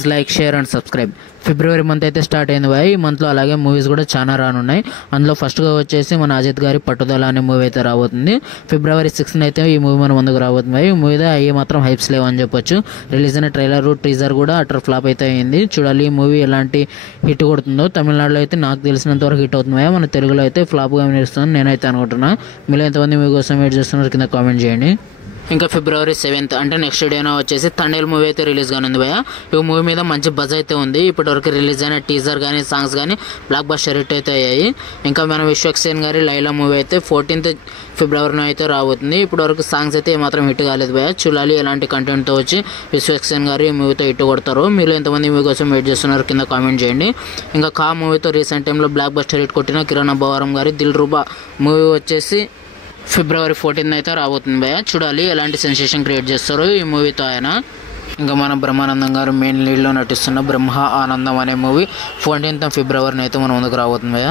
Please like, share and subscribe. February month అయితే start అయింది భయ. ఈ మంత్లో అలాగే మూవీస్ కూడా చాలా రానున్నాయి. అందులో ఫస్ట్గా వచ్చేసి మన అజిత్ గారి పట్టుదల అనే మూవీ అయితే రాబోతుంది. ఫిబ్రవరి 6th అయితే ఈ మూవీ మన ముందుకు రాబోతుంది భయ. ఈ మూవీ అయ్యి మాత్రం హైప్స్ లేవు అని చెప్పొచ్చు. రిలీజ్ అయిన ట్రైలర్, టీజర్ కూడా అటర్ ఫ్లాప్ అయితే అయింది. చూడాలి ఈ మూవీ ఎలాంటి హిట్ కొడుతుందో. తమిళనాడులో అయితే నాకు తెలిసినంత వరకు హిట్ అవుతుంది భయ. మన తెలుగులో అయితే ఫ్లాప్గా నిలుస్తుందని నేనైతే అనుకుంటున్నా. మీరు ఎంతమంది మూవీ కోసం వెయిట్ చేస్తున్నారు కింద కామెంట్ చేయండి. ఇంకా ఫిబ్రవరి 7th అంటే నెక్స్ట్ డేనా వచ్చేసి తండేల్ మూవీ అయితే రిలీజ్ కానుంది భయ. ఈ మూవీ మీద మంచి బజ్ అయితే ఉంది. ఇప్పటివరకు రిలీజ్ అయిన టీజర్ కానీ సాంగ్స్ కానీ బ్లాక్ బస్టర్ హిట్ అయితే అయ్యాయి. ఇంకా మన విశ్వక్సేన్ గారి లైలా మూవీ అయితే 14th ఫిబ్రవరిలో అయితే రాబోతుంది. ఇప్పటివరకు సాంగ్స్ అయితే ఏమాత్రం హిట్ కాలేదు భయ. చూడాలి ఎలాంటి కంటెంట్తో వచ్చి విశ్వక్సేన్ గారు ఈ మూవీతో హిట్ కొడతారు. మీరు ఎంతమంది మూవీ కోసం వెయిట్ చేస్తున్నారు కింద కామెంట్ చేయండి. ఇంకా కా మూవీతో రీసెంట్ టైంలో బ్లాక్ బస్టర్ హిట్ కొట్టిన కిరణ్ అబ్బవరం గారి దిల్ రూబా మూవీ వచ్చేసి ఫిబ్రవరి 14th అయితే రాబోతుంది భయ. చూడాలి ఎలాంటి సెన్సేషన్ క్రియేట్ చేస్తారో ఈ మూవీతో ఆయన. ఇంకా మన బ్రహ్మానందం గారు మెయిన్ లీడ్లో నటిస్తున్న బ్రహ్మ ఆనందం అనే మూవీ 14th ఫిబ్రవరిని అయితే మన ముందుకు రాబోతుంది భయ.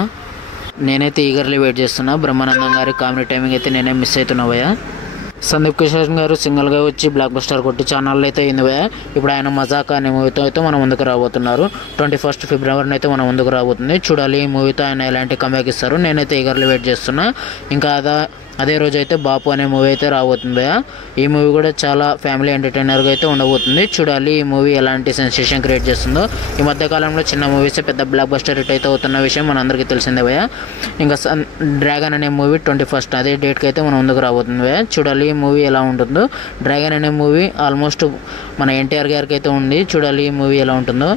నేనైతే ఈగర్లీ వెయిట్ చేస్తున్నా. బ్రహ్మానందం గారి కామెడీ టైమింగ్ అయితే నేనే మిస్ అవుతున్నా భయ. సందీప్ కిషోర్ గారు సింగిల్గా వచ్చి బ్లాక్ బస్టర్ కొట్టి ఛానల్ అయితే అయింది భయ. ఇప్పుడు ఆయన మజాక్ అనే మూవీతో అయితే మన ముందుకు రాబోతున్నారు. 21st ఫిబ్రవరిని అయితే మన ముందుకు రాబోతుంది. చూడాలి ఈ మూవీతో ఆయన ఎలాంటి కమ్బ్యాక్ ఇస్తారు. నేనైతే ఈగర్లీ వెయిట్ చేస్తున్నా. ఇంకా అదే రోజు అయితే బాపు అనే మూవీ అయితే రాబోతుంది భయ. ఈ మూవీ కూడా చాలా ఫ్యామిలీ ఎంటర్టైనర్గా అయితే ఉండబోతుంది. చూడాలి ఈ మూవీ ఎలాంటి సెన్సేషన్ క్రియేట్ చేస్తుందో. ఈ మధ్యకాలంలో చిన్న మూవీస్ పెద్ద బ్లాక్ బస్టర్ హిట్ అయితే అవుతున్న విషయం మనందరికీ తెలిసిందే భయ. ఇంకా డ్రాగన్ అనే మూవీ 21st అదే డేట్కి అయితే మన ముందుకు రాబోతుంది భయ. చూడాలి ఈ మూవీ ఎలా ఉంటుందో. డ్రాగన్ అనే మూవీ ఆల్మోస్ట్ మన ఎన్టీఆర్ గారికి అయితే ఉంది. చూడాలి ఈ మూవీ ఎలా ఉంటుందో.